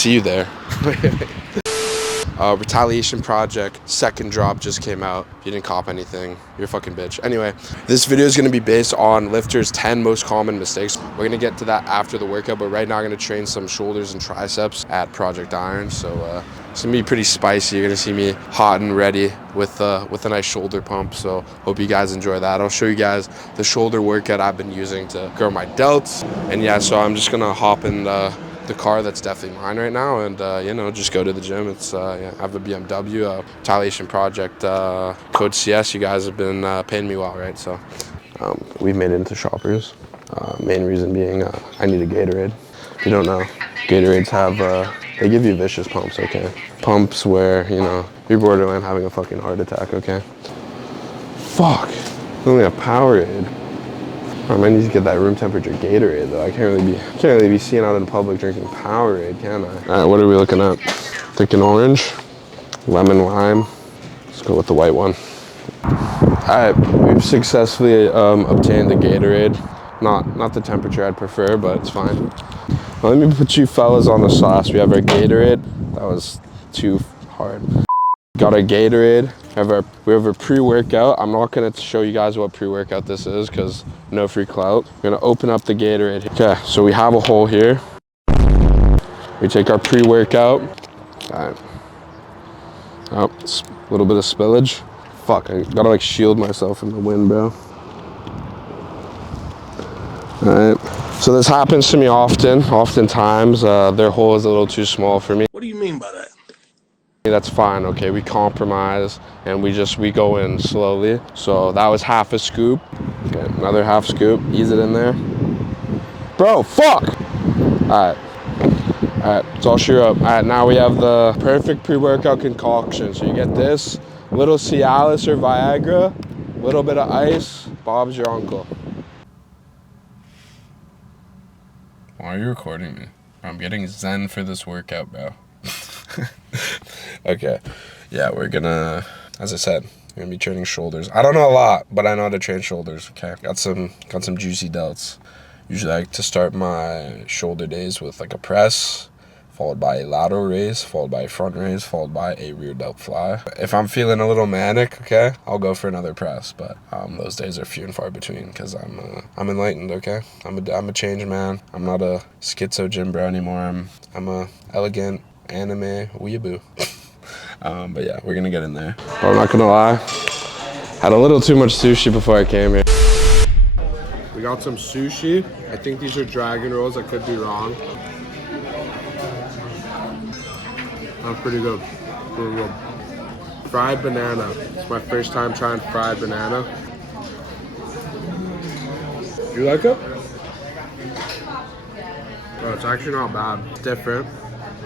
see you there. Retaliation Project second drop just came out. If you didn't cop anything, you're a fucking bitch. Anyway, this video is gonna be based on lifters' 10 most common mistakes. We're gonna get to that after the workout, but right now I'm gonna train some shoulders and triceps at Project Iron. So it's gonna be pretty spicy. You're gonna see me hot and ready with a nice shoulder pump. So hope you guys enjoy that. I'll show you guys the shoulder workout I've been using to grow my delts. And yeah, so I'm just gonna hop in the car that's definitely mine right now, and you know, just go to the gym. It's yeah, I have a BMW Retaliation Project code CS. You guys have been paying me well, right? So we've made it into Shoppers. Main reason being I need a Gatorade. If you don't know, Gatorades have they give you vicious pumps, okay? Pumps where, you know, you're borderline having a fucking heart attack, okay? Fuck, it's only a Powerade. I might need to get that room temperature Gatorade though. I can't really be seen out in public drinking Powerade, can I? All right, what are we looking at? Thick and orange, lemon lime. Let's go with the white one. All right, we've successfully obtained the Gatorade. Not the temperature I'd prefer, but it's fine. Well, let me put you fellas on the sauce. We have our Gatorade. That was too hard. Got our Gatorade. We have a pre-workout. I'm not gonna show you guys what pre-workout this is because no free clout. We're gonna open up the Gatorade. Okay, so we have a hole here. We take our pre-workout. All right. Oh, a little bit of spillage. Fuck, I gotta like shield myself from the wind, bro. All right. So this happens to me oftentimes. Their hole is a little too small for me. What do you mean by that? That's fine, okay, we compromise and we go in slowly. So that was half a scoop. Okay, another half scoop, ease it in there. Bro, fuck! All right, so I'll shear up. All right, now we have the perfect pre-workout concoction. So you get this, little Cialis or Viagra, little bit of ice, Bob's your uncle. Why are you recording me? I'm getting zen for this workout, bro. Okay, yeah, we're gonna, as I said, we're gonna be training shoulders. I don't know a lot, but I know how to train shoulders. Okay, got some juicy delts. Usually I like to start my shoulder days with like a press, followed by a lateral raise, followed by a front raise, followed by a rear delt fly. If I'm feeling a little manic, okay, I'll go for another press, but those days are few and far between because I'm enlightened, okay? I'm a changed man. I'm not a schizo gym bro anymore. I'm a elegant anime weeaboo. But yeah, we're gonna get in there. But I'm not gonna lie, had a little too much sushi before I came here. We got some sushi. I think these are dragon rolls. I could be wrong. That's pretty good. Pretty good. Fried banana. It's my first time trying fried banana. You like it? Oh, it's actually not bad. It's different.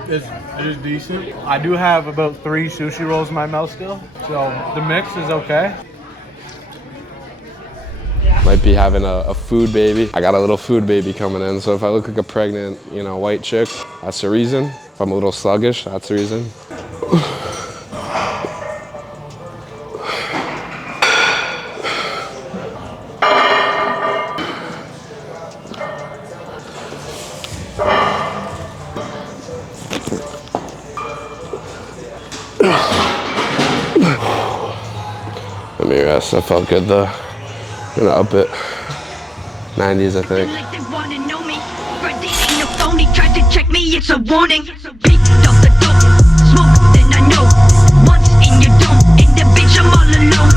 It is decent. I do have about 3 sushi rolls in my mouth still, so the mix is okay. Might be having a food baby. I got a little food baby coming in, so if I look like a pregnant, you know, white chick, that's the reason. If I'm a little sluggish, that's the reason. Let me rest. That felt good though. I'm gonna up it. 90s, I think. Like they wanna know me, but they ain't no phony. Tried to check me, it's a warning. Beat off the dope, smoke, then I know. Once in your dome, in the bitch, I'm all alone.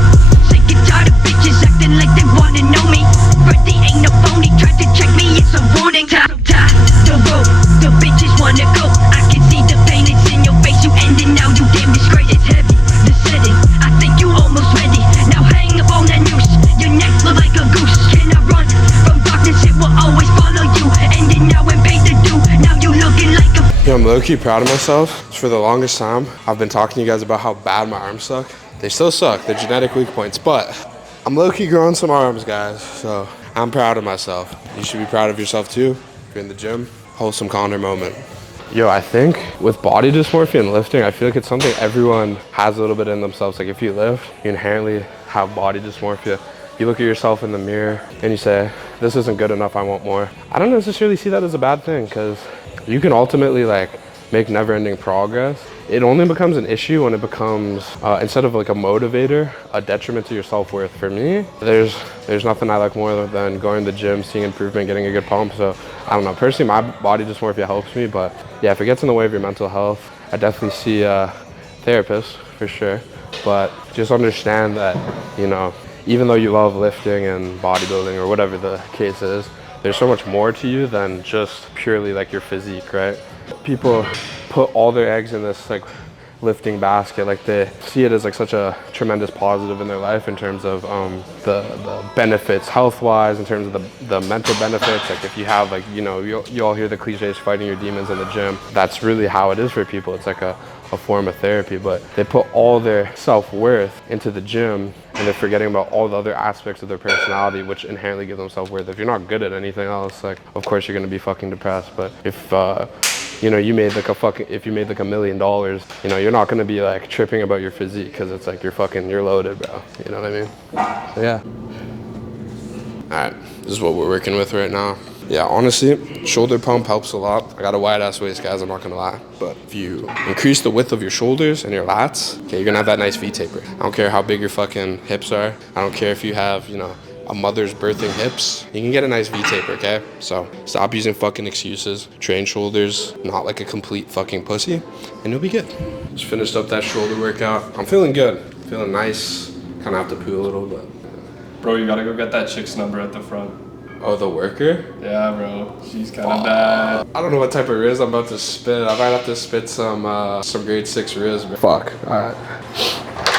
Sick and tired of bitches acting like they wanna know me, but they ain't no phony. Tried to check me, it's a warning. Tie the rope, the bitches wanna go. I can see the pain, it's in your face. You ending now, you damn disgrace. It's heavy, the setting. I think you almost ready. Now hang up on that noose. Your neck look like a goose. Can I run from darkness? It will always follow you. Ending now and paid to do. Now you looking like a. Yeah, I'm low-key proud of myself. For the longest time, I've been talking to you guys about how bad my arms suck. They still suck. They're genetic weak points, but I'm low-key growing some arms, guys. So I'm proud of myself. You should be proud of yourself too. If you're in the gym, wholesome Connor moment. Yo, I think with body dysmorphia and lifting, I feel like it's something everyone has a little bit in themselves. Like if you lift, you inherently have body dysmorphia. You look at yourself in the mirror and you say, this isn't good enough, I want more. I don't necessarily see that as a bad thing because you can ultimately like make never-ending progress, it only becomes an issue when it becomes, instead of like a motivator, a detriment to your self-worth. For me, there's nothing I like more than going to the gym, seeing improvement, getting a good pump. So I don't know, personally my body dysmorphia helps me, but yeah, if it gets in the way of your mental health, I definitely see a therapist for sure. But just understand that, you know, even though you love lifting and bodybuilding or whatever the case is, there's so much more to you than just purely like your physique, right? People put all their eggs in this like lifting basket, like they see it as like such a tremendous positive in their life in terms of the benefits health-wise, in terms of the mental benefits. Like if you have like, you know, you all hear the cliches, fighting your demons in the gym. That's really how it is for people. It's like a form of therapy, but they put all their self-worth into the gym and they're forgetting about all the other aspects of their personality, which inherently give them self-worth. If you're not good at anything else, like of course you're gonna be fucking depressed. But if you know, you made like if you made like $1 million, you know, you're not gonna be like tripping about your physique because it's like you're loaded, bro. You know what I mean? So yeah. All right, this is what we're working with right now. Yeah, honestly, shoulder pump helps a lot. I got a wide ass waist, guys, I'm not gonna lie. But if you increase the width of your shoulders and your lats, okay, you're gonna have that nice V taper. I don't care how big your fucking hips are. I don't care if you have, you know, a mother's birthing hips. You can get a nice V taper, okay? So stop using fucking excuses. Train shoulders, not like a complete fucking pussy, and you'll be good. Just finished up that shoulder workout. I'm feeling good, feeling nice. Kind of have to poo a little bit. Bro, you gotta go get that chick's number at the front. Oh, the worker? Yeah, bro. She's kind of bad. I don't know what type of riz I'm about to spit. I might have to spit some grade 6 riz, bro. Fuck. All right.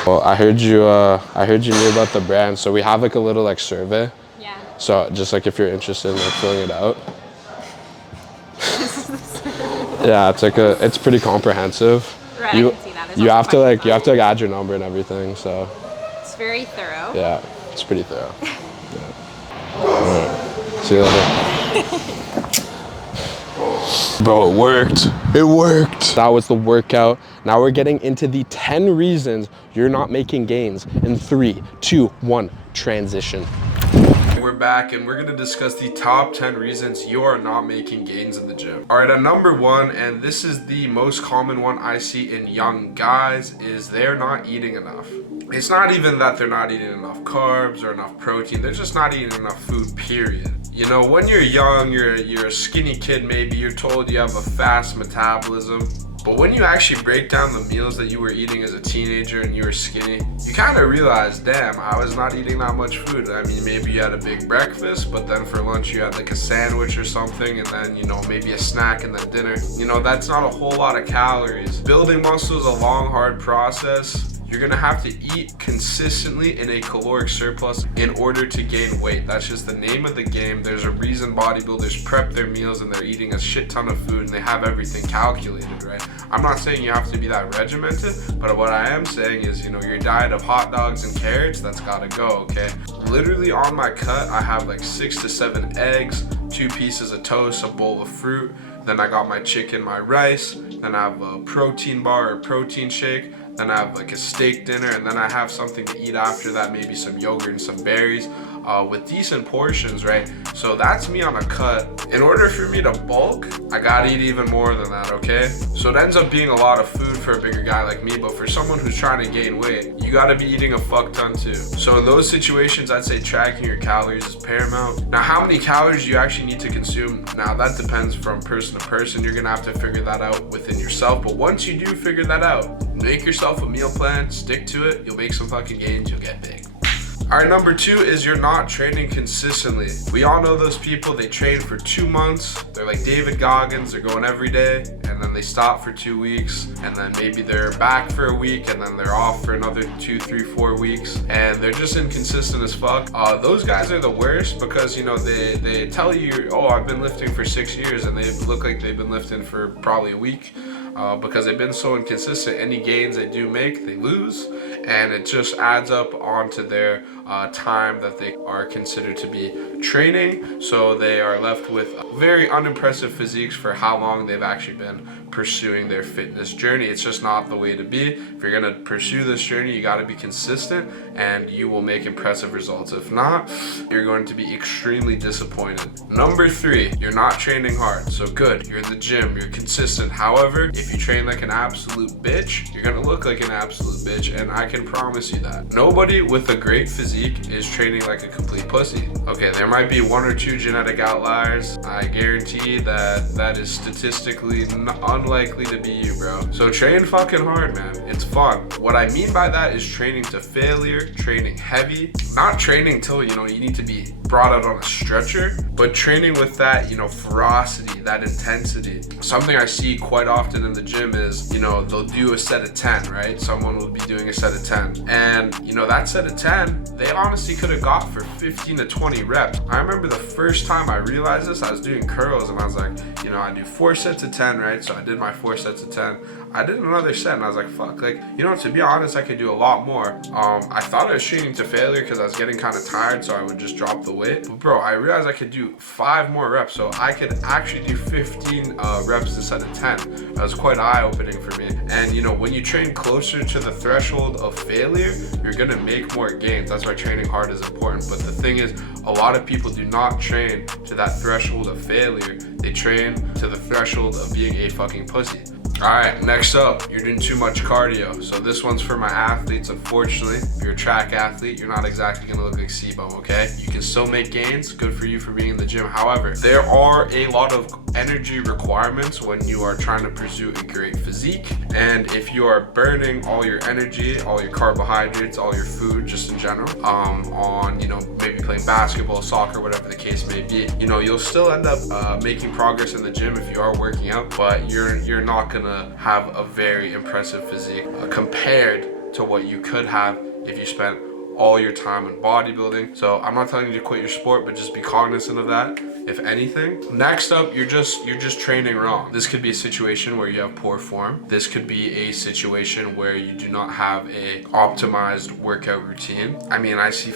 Well, I heard you knew about the brand, so we have like a little like survey. Yeah. So just like if you're interested in like filling it out. Yeah, it's pretty comprehensive. Right, I can see that. There's You lots have of to questions on it. add your number and everything, so. It's very thorough. Yeah, it's pretty thorough. Yeah. All right. See you later. Bro, it worked. It worked. That was the workout. Now we're getting into the 10 reasons you're not making gains. In 3, 2, 1, transition. We're back and we're gonna discuss the top 10 reasons you are not making gains in the gym. All right, at number 1, and this is the most common one I see in young guys, is they're not eating enough. It's not even that they're not eating enough carbs or enough protein, they're just not eating enough food, period. You know, when you're young, you're a skinny kid maybe, you're told you have a fast metabolism. But when you actually break down the meals that you were eating as a teenager and you were skinny, you kind of realize, damn, I was not eating that much food. I mean, maybe you had a big breakfast, but then for lunch you had like a sandwich or something, and then, you know, maybe a snack and then dinner. You know, that's not a whole lot of calories. Building muscle is a long, hard process. You're gonna have to eat consistently in a caloric surplus in order to gain weight. That's just the name of the game. There's a reason bodybuilders prep their meals and they're eating a shit ton of food and they have everything calculated, right? I'm not saying you have to be that regimented, but what I am saying is, you know, your diet of hot dogs and carrots, that's gotta go, okay? Literally on my cut, I have like 6 to 7 eggs, 2 pieces of toast, a bowl of fruit, then I got my chicken, my rice, then I have a protein bar or protein shake, then I have like a steak dinner, and then I have something to eat after that, maybe some yogurt and some berries with decent portions, right? So that's me on a cut. In order for me to bulk, I gotta eat even more than that, okay? So it ends up being a lot of food for a bigger guy like me, but for someone who's trying to gain weight, you gotta be eating a fuck ton too. So in those situations, I'd say tracking your calories is paramount. Now, how many calories you actually need to consume, now that depends from person to person. You're gonna have to figure that out within yourself, but once you do figure that out, make yourself a meal plan, stick to it, you'll make some fucking gains, you'll get big. All right, number 2 is you're not training consistently. We all know those people, they train for 2 months. They're like David Goggins, they're going every day, and then they stop for 2 weeks, and then maybe they're back for a week, and then they're off for another 2, 3, 4 weeks, and they're just inconsistent as fuck. Those guys are the worst because, you know, they tell you, oh, I've been lifting for 6 years, and they look like they've been lifting for probably a week. Because they've been so inconsistent. Any gains they do make, they lose. and it just adds up onto their time that they are considered to be training. So they are left with very unimpressive physiques for how long they've actually been pursuing their fitness journey. It's just not the way to be. If you're gonna pursue this journey, you gotta be consistent and you will make impressive results. If not, you're going to be extremely disappointed. Number 3, you're not training hard. So good, you're in the gym, you're consistent. However, if you train like an absolute bitch, you're gonna look like an absolute bitch, and I can promise you that. Nobody with a great physique is training like a complete pussy. Okay, there might be 1 or 2 genetic outliers. I guarantee that that is statistically unlikely to be you, bro. So train fucking hard, man. It's fun. What I mean by that is training to failure, training heavy, not training till, you need to be brought out on a stretcher, but training with that, ferocity, that intensity. Something I see quite often in the gym is, they'll do a set of 10, right? Someone will be doing a set of 10. And, that set of 10, they honestly could have got for 15 to 20 reps. I remember the first time I realized this, I was doing curls and I was like, I do 4 sets of 10, right? So I did my 4 sets of 10. I did another set and I was like, fuck, to be honest, I could do a lot more. I thought I was training to failure because I was getting kind of tired, so I would just drop the weight. But bro, I realized I could do 5 more reps, so I could actually do 15 reps instead of 10. That was quite eye-opening for me. And when you train closer to the threshold of failure, you're gonna make more gains. That's why training hard is important. But the thing is, a lot of people do not train to that threshold of failure. They train to the threshold of being a fucking pussy. Alright, next up, you're doing too much cardio. So this one's for my athletes, unfortunately. If you're a track athlete, you're not exactly gonna look like CBum, okay? You can still make gains, good for you for being in the gym. However, there are a lot of energy requirements when you are trying to pursue a great physique. And if you are burning all your energy, all your carbohydrates, all your food, just in general, on, maybe playing basketball, soccer, whatever the case may be, you'll still end up making progress in the gym if you are working out, but you're not gonna have a very impressive physique compared to what you could have if you spent all your time in bodybuilding. So I'm not telling you to quit your sport, but just be cognizant of that, if anything. Next up, you're just training wrong. This could be a situation where you have poor form. This could be a situation where you do not have a optimized workout routine. I mean, I see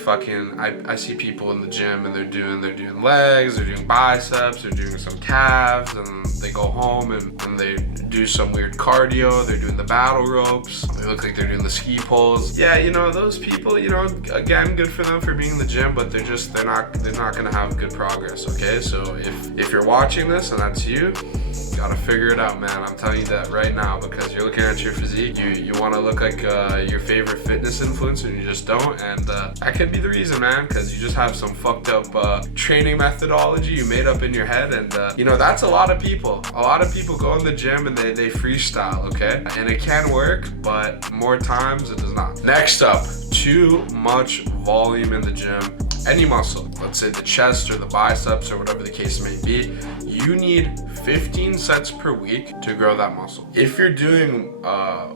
people in the gym and they're doing legs, they're doing biceps, they're doing some calves, and they go home and they do some weird cardio. They're doing the battle ropes. They look like they're doing the ski poles. Yeah, those people, again, good for them for being in the gym, but they're not gonna have good progress, okay? So if you're watching this and that's you, gotta figure it out, man. I'm telling you that right now, because you're looking at your physique, you want to look like your favorite fitness influencer, and you just don't. And that could be the reason, man, because you just have some fucked up training methodology you made up in your head. And that's a lot of people. A lot of people go in the gym and they freestyle, okay? And it can work, but more times it does not. Next up, too much volume in the gym. Any muscle, let's say the chest or the biceps or whatever the case may be, you need 15 sets per week to grow that muscle. If you're doing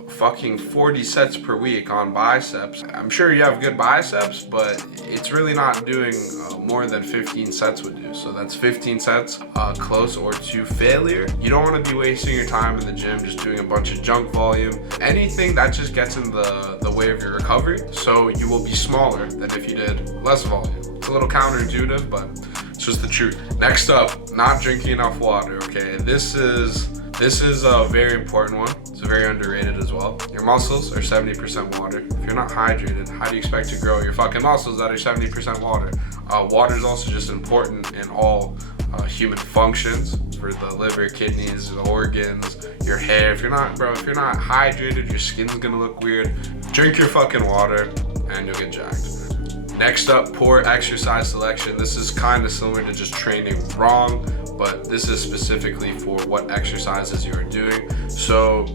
fucking 40 sets per week on biceps, I'm sure you have good biceps, but it's really not doing more than 15 sets would do. So that's 15 sets close or to failure. You don't want to be wasting your time in the gym just doing a bunch of junk volume. Anything that just gets in the way of your recovery, so you will be smaller than if you did less volume. It's a little counterintuitive, but it's just the truth. Next up, not drinking enough water, okay? This is a very important one. It's very underrated as well. Your muscles are 70% water. If you're not hydrated, how do you expect to grow your fucking muscles that are 70% water? Water is also just important in all human functions, for the liver, kidneys, the organs, your hair. If you're not hydrated, your skin's gonna look weird. Drink your fucking water and you'll get jacked. Next up, poor exercise selection. This is kind of similar to just training wrong, but this is specifically for what exercises you are doing. So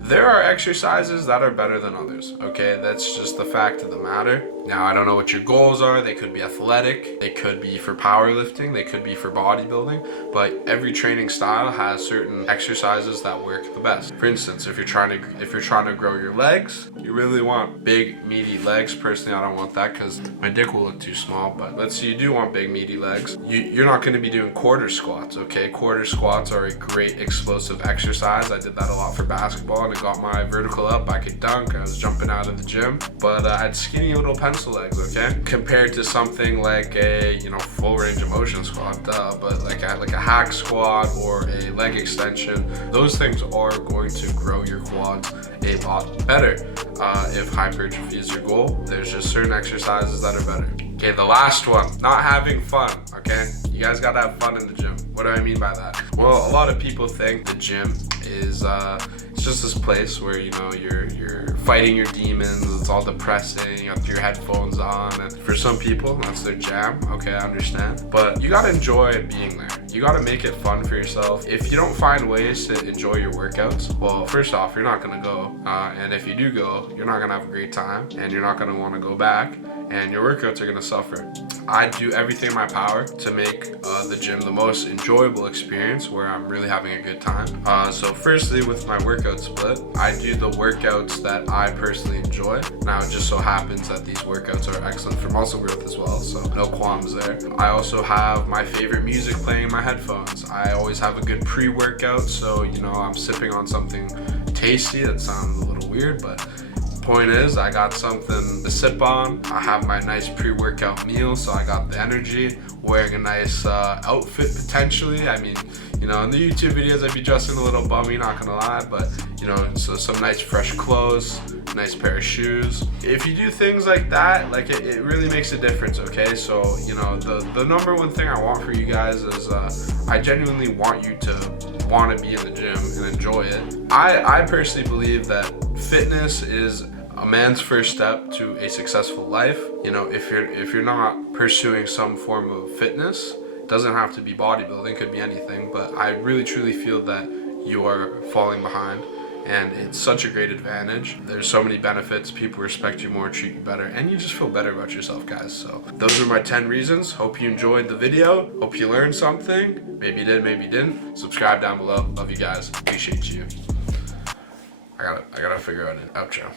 there are exercises that are better than others, okay? That's just the fact of the matter. Now, I don't know what your goals are. They could be athletic, they could be for powerlifting, they could be for bodybuilding, but every training style has certain exercises that work the best. For instance, if you're trying to grow your legs, you really want big meaty legs. Personally, I don't want that because my dick will look too small, but let's say you do want big meaty legs. You're not going to be doing quarter squats, okay? Quarter squats are a great explosive exercise. I did that a lot for basketball and it got my vertical up. I could dunk, I was jumping out of the gym, but I had skinny little pencil legs, okay? Compared to something like a, you know, full range of motion squat, but like a hack squat or a leg extension, those things are going to grow your quads a lot better. If hypertrophy is your goal, there's just certain exercises that are better. Okay, the last one, not having fun, okay? You guys gotta have fun in the gym. What do I mean by that? Well, a lot of people think the gym is it's just this place where, you know, you're fighting your demons, it's all depressing, you have your headphones on, and for some people that's their jam. Okay, I understand, but you gotta enjoy being there. You gotta make it fun for yourself. If you don't find ways to enjoy your workouts, well, first off, you're not gonna go, and if you do go, you're not gonna have a great time, and you're not gonna want to go back, and your workouts are gonna suffer. I do everything in my power to make the gym the most enjoyable experience where I'm really having a good time. So firstly, with my workout split, I do the workouts that I personally enjoy. Now, it just so happens that these workouts are excellent for muscle growth as well, so no qualms there. I also have my favorite music playing in my headphones. I always have a good pre-workout, so, you know, I'm sipping on something tasty. That sounds a little weird, but point is, I got something to sip on. I have my nice pre-workout meal, so I got the energy. Wearing a nice outfit potentially. I mean, you know, in the YouTube videos I'd be dressing a little bummy, not gonna lie, but you know, so some nice fresh clothes, nice pair of shoes. If you do things like that, like it really makes a difference, okay? So, you know, the number one thing I want for you guys is I genuinely want you to want to be in the gym and enjoy it. I personally believe that fitness is a man's first step to a successful life. You know, if you're not pursuing some form of fitness, it doesn't have to be bodybuilding, could be anything, but I really truly feel that you are falling behind, and it's such a great advantage. There's so many benefits. People respect you more, treat you better, and you just feel better about yourself, guys. So those are my 10 reasons. Hope you enjoyed the video. Hope you learned something. Maybe you did, maybe you didn't. Subscribe down below. Love you guys. Appreciate you. I gotta figure out an outro.